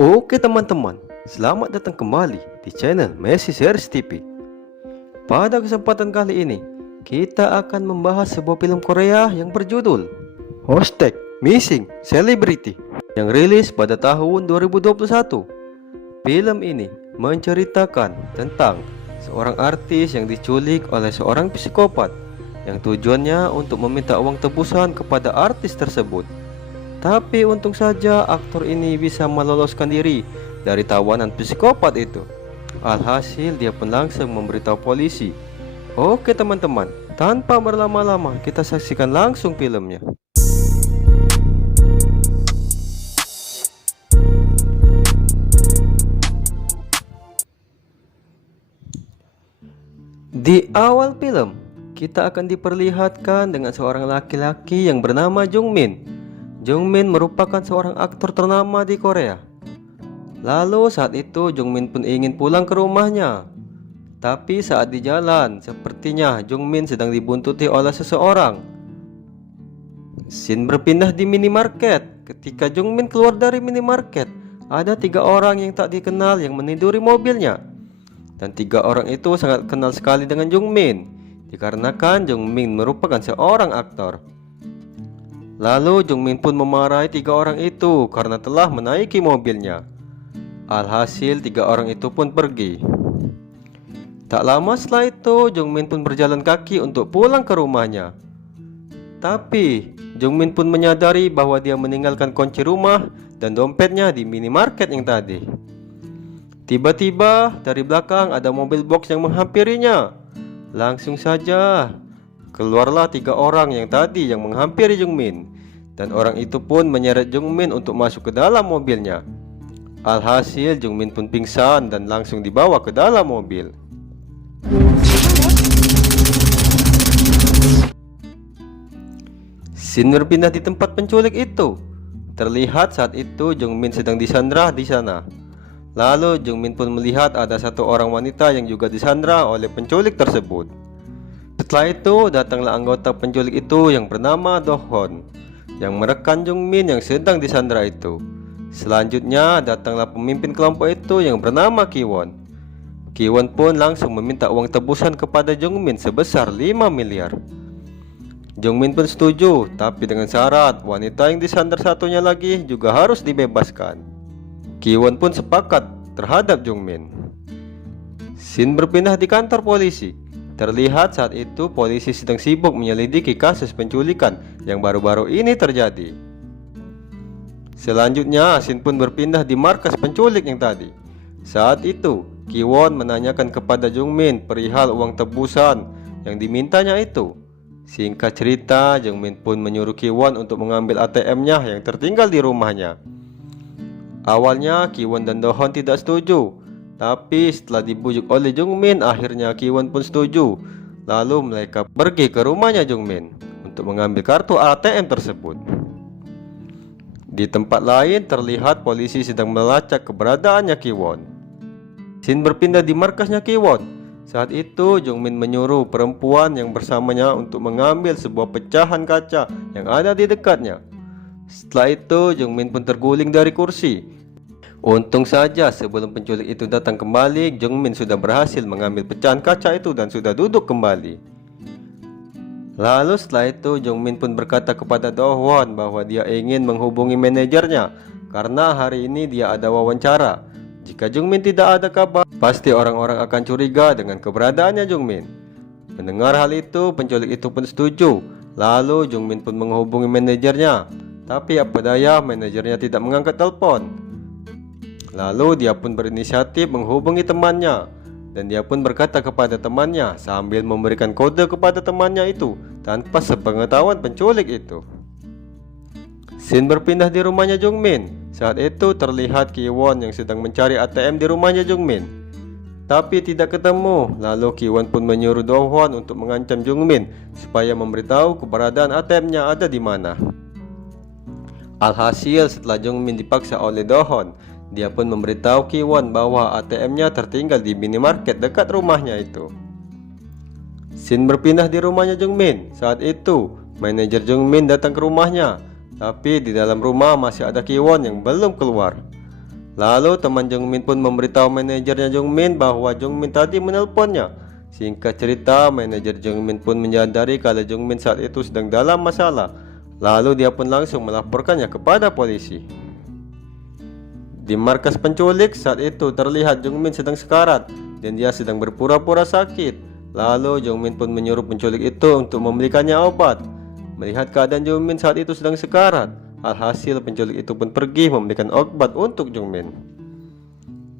Oke teman-teman, selamat datang kembali di channel Messi Series TV. Pada kesempatan kali ini, kita akan membahas sebuah film Korea yang berjudul #Missing Celebrity yang rilis pada tahun 2021. Film ini menceritakan tentang seorang artis yang diculik oleh seorang psikopat yang tujuannya untuk meminta uang tebusan kepada artis tersebut. Tapi untung saja aktor ini bisa meloloskan diri dari tawanan psikopat itu. Alhasil dia pun langsung memberitahu polisi. Oke teman-teman, tanpa berlama-lama kita saksikan langsung filmnya. Di awal film, kita akan diperlihatkan dengan seorang laki-laki yang bernama Jungmin. Jungmin merupakan seorang aktor ternama di Korea. Lalu saat itu Jungmin pun ingin pulang ke rumahnya. Tapi saat di jalan, sepertinya Jungmin sedang dibuntuti oleh seseorang. Scene berpindah di minimarket. Ketika Jungmin keluar dari minimarket, ada 3 orang yang tak dikenal yang meniduri mobilnya. Dan 3 orang itu sangat kenal sekali dengan Jungmin, dikarenakan Jungmin merupakan seorang aktor. Lalu Jungmin pun memarahi 3 orang itu karena telah menaiki mobilnya. Alhasil 3 orang itu pun pergi. Tak lama setelah itu Jungmin pun berjalan kaki untuk pulang ke rumahnya. Tapi Jungmin pun menyadari bahwa dia meninggalkan kunci rumah dan dompetnya di minimarket yang tadi. Tiba-tiba dari belakang ada mobil box yang menghampirinya. Langsung saja keluarlah 3 orang yang tadi yang menghampiri Jungmin. Dan orang itu pun menyeret Jungmin untuk masuk ke dalam mobilnya. Alhasil Jungmin pun pingsan dan langsung dibawa ke dalam mobil. Scene berpindah di tempat penculik itu. Terlihat saat itu Jungmin sedang disandra di sana. Lalu Jungmin pun melihat ada 1 orang wanita yang juga disandra oleh penculik tersebut. Setelah itu datanglah anggota penculik itu yang bernama Dohon yang merekam Jungmin yang sedang disandra itu. Selanjutnya datanglah pemimpin kelompok itu yang bernama Kiwon. Kiwon pun langsung meminta uang tebusan kepada Jungmin sebesar 5 miliar. Jungmin pun setuju, tapi dengan syarat wanita yang disandar satunya lagi juga harus dibebaskan. Kiwon pun sepakat terhadap Jungmin. Scene berpindah di kantor polisi. Terlihat saat itu polisi sedang sibuk menyelidiki kasus penculikan yang baru-baru ini terjadi. Selanjutnya scene pun berpindah di markas penculik yang tadi. Saat itu Kiwon menanyakan kepada Jungmin perihal uang tebusan yang dimintanya itu. Singkat cerita, Jungmin pun menyuruh Kiwon untuk mengambil ATM-nya yang tertinggal di rumahnya. Awalnya Kiwon dan Dohon tidak setuju, tapi setelah dibujuk oleh Jungmin, akhirnya Kiwon pun setuju. Lalu mereka pergi ke rumahnya Jungmin untuk mengambil kartu ATM tersebut. Di tempat lain terlihat polisi sedang melacak keberadaannya Kiwon. Scene berpindah di markasnya Kiwon. Saat itu Jungmin menyuruh perempuan yang bersamanya untuk mengambil sebuah pecahan kaca yang ada di dekatnya. Setelah itu Jungmin pun terguling dari kursi. Untung saja sebelum penculik itu datang kembali, Jungmin sudah berhasil mengambil pecahan kaca itu dan sudah duduk kembali. Lalu setelah itu Jungmin pun berkata kepada Dohwon bahwa dia ingin menghubungi manajernya karena hari ini dia ada wawancara. Jika Jungmin tidak ada kabar, pasti orang-orang akan curiga dengan keberadaannya Jungmin. Mendengar hal itu, penculik itu pun setuju. Lalu Jungmin pun menghubungi manajernya, tapi apa daya manajernya tidak mengangkat telepon. Lalu dia pun berinisiatif menghubungi temannya, dan dia pun berkata kepada temannya sambil memberikan kode kepada temannya itu tanpa sepengetahuan penculik itu. Scene berpindah di rumahnya Jungmin. Saat itu terlihat Kiwon yang sedang mencari ATM di rumahnya Jungmin, tapi tidak ketemu. Lalu Kiwon pun menyuruh Dohwon untuk mengancam Jungmin supaya memberitahu keberadaan ATM-nya ada di mana. Alhasil setelah Jungmin dipaksa oleh Dohon, dia pun memberitahu Kiwon bahwa ATM-nya tertinggal di minimarket dekat rumahnya itu. Scene berpindah di rumahnya Jungmin. Saat itu manajer Jungmin datang ke rumahnya, tapi di dalam rumah masih ada Kiwon yang belum keluar. Lalu teman Jongmin pun memberitahu manajernya Jongmin bahwa Jongmin tadi menelponnya. Singkat cerita, manajer Jongmin pun menyadari kalau Jongmin saat itu sedang dalam masalah. Lalu dia pun langsung melaporkannya kepada polisi. Di markas penculik, saat itu terlihat Jongmin sedang sekarat dan dia sedang berpura-pura sakit. Lalu Jongmin pun menyuruh penculik itu untuk membelikannya obat. Melihat keadaan Jongmin saat itu sedang sekarat, alhasil penculik itu pun pergi membelikan obat untuk Jongmin.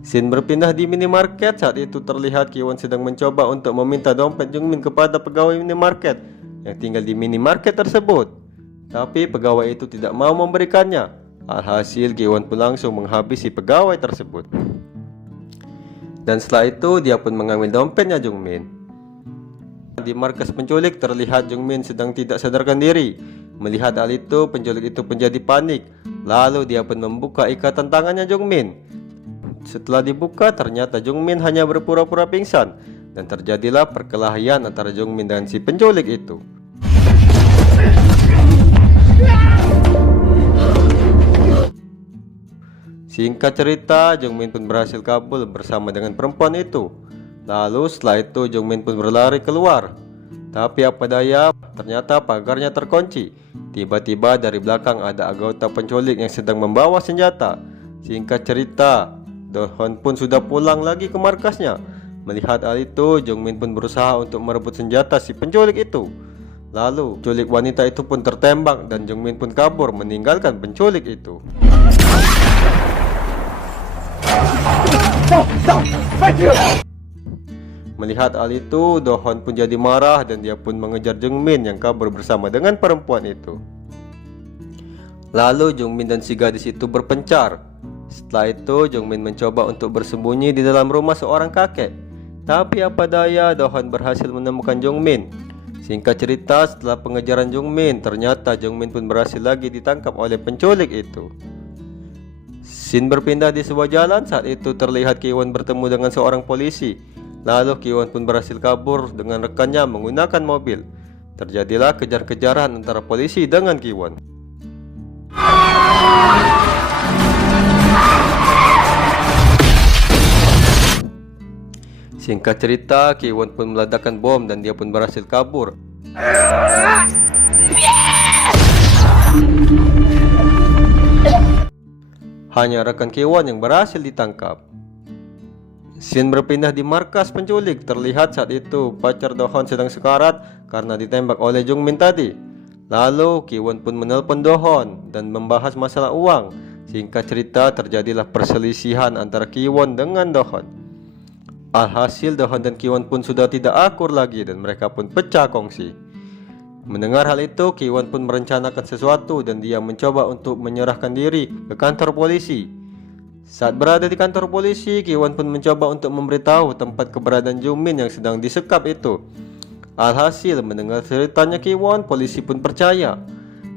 Scene berpindah di minimarket. Saat itu terlihat Ki-won sedang mencoba untuk meminta dompet Jongmin kepada pegawai minimarket yang tinggal di minimarket tersebut. Tapi pegawai itu tidak mau memberikannya. Alhasil Ki-won pun langsung menghabisi pegawai tersebut. Dan setelah itu dia pun mengambil dompetnya Jongmin. Di markas penculik terlihat Jongmin sedang tidak sadarkan diri. Melihat hal itu, penculik itu pun jadi panik. Lalu dia pun membuka ikatan tangannya Jongmin. Setelah dibuka, ternyata Jongmin hanya berpura-pura pingsan. Dan terjadilah perkelahian antara Jongmin dan si penculik itu. Singkat cerita, Jongmin pun berhasil kabur bersama dengan perempuan itu. Lalu setelah itu Jongmin pun berlari keluar. Tapi apa daya, ternyata pagarnya terkunci. Tiba-tiba dari belakang ada anggota penculik yang sedang membawa senjata. Singkat cerita, Dohon pun sudah pulang lagi ke markasnya. Melihat hal itu, Jongmin pun berusaha untuk merebut senjata si penculik itu. Lalu penculik wanita itu pun tertembak dan Jongmin pun kabur meninggalkan penculik itu. Melihat hal itu, Dohon pun jadi marah dan dia pun mengejar Jongmin yang kabur bersama dengan perempuan itu. Lalu Jongmin dan si gadis itu berpencar. Setelah itu Jongmin mencoba untuk bersembunyi di dalam rumah seorang kakek. Tapi apa daya, Dohon berhasil menemukan Jongmin. Singkat cerita, setelah pengejaran Jongmin, ternyata Jongmin pun berhasil lagi ditangkap oleh penculik itu. Scene berpindah di sebuah jalan. Saat itu terlihat Ki-won bertemu dengan seorang polisi. Lalu Ki-won pun berhasil kabur dengan rekannya menggunakan mobil. Terjadilah kejar-kejaran antara polisi dengan Ki-won. Singkat cerita, Ki-won pun meledakkan bom dan dia pun berhasil kabur. Hanya rekan Ki-won yang berhasil ditangkap. Scene berpindah di markas penculik. Terlihat saat itu pacar Dohon sedang sekarat karena ditembak oleh Jongmin tadi. Lalu Ki-won pun menelpon Dohon dan membahas masalah uang. Singkat cerita, terjadilah perselisihan antara Ki-won dengan Dohon. Alhasil Dohon dan Ki-won pun sudah tidak akur lagi dan mereka pun pecah kongsi. Mendengar hal itu, Ki-won pun merencanakan sesuatu dan dia mencoba untuk menyerahkan diri ke kantor polisi. Saat berada di kantor polisi, Ki-won pun mencoba untuk memberitahu tempat keberadaan Jongmin yang sedang disekap itu. Alhasil mendengar ceritanya Ki-won, polisi pun percaya.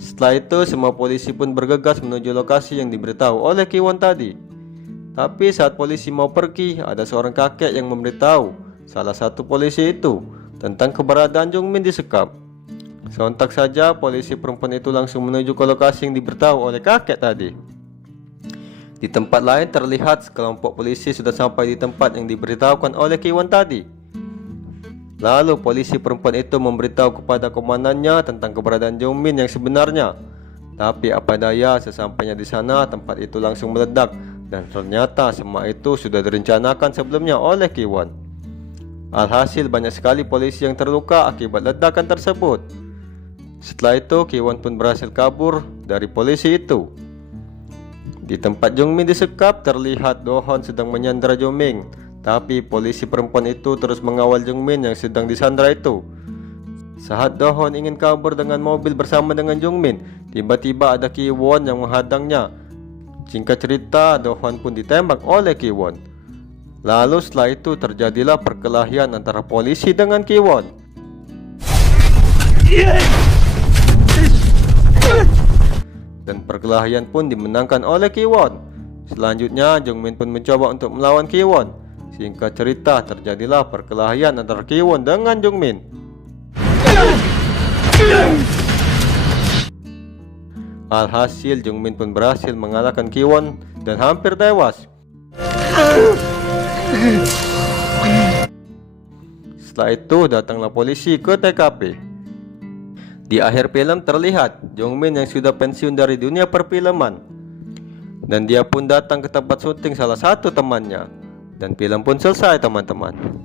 Setelah itu semua polisi pun bergegas menuju lokasi yang diberitahu oleh Ki-won tadi. Tapi saat polisi mau pergi, ada seorang kakek yang memberitahu salah satu polisi itu tentang keberadaan Jongmin disekap. Sontak saja polisi perempuan itu langsung menuju ke lokasi yang diberitahu oleh kakek tadi. Di tempat lain terlihat sekelompok polisi sudah sampai di tempat yang diberitahukan oleh Ki-won tadi. Lalu polisi perempuan itu memberitahu kepada komandannya tentang keberadaan Jongmin yang sebenarnya. Tapi apa daya, sesampainya di sana tempat itu langsung meledak dan ternyata semua itu sudah direncanakan sebelumnya oleh Ki-won. Alhasil banyak sekali polisi yang terluka akibat ledakan tersebut. Setelah itu Ki-won pun berhasil kabur dari polisi itu. Di tempat Jongmin disekap terlihat Dohon sedang menyandra Jongmin. Tapi polisi perempuan itu terus mengawal Jongmin yang sedang disandra itu. Saat Dohon ingin kabur dengan mobil bersama dengan Jongmin, tiba-tiba ada Ki-won yang menghadangnya. Singkat cerita, Dohon pun ditembak oleh Ki-won. Lalu setelah itu terjadilah perkelahian antara polisi dengan Ki-won. Dan perkelahian pun dimenangkan oleh Ki-won. Selanjutnya Jongmin pun mencoba untuk melawan Ki-won. Singkat cerita, terjadilah perkelahian antara Ki-won dengan Jongmin. Alhasil Jongmin pun berhasil mengalahkan Ki-won dan hampir tewas. Setelah itu datanglah polisi ke TKP. Di akhir film terlihat Jongmin yang sudah pensiun dari dunia perfilman, dan dia pun datang ke tempat syuting salah satu temannya, dan film pun selesai teman-teman.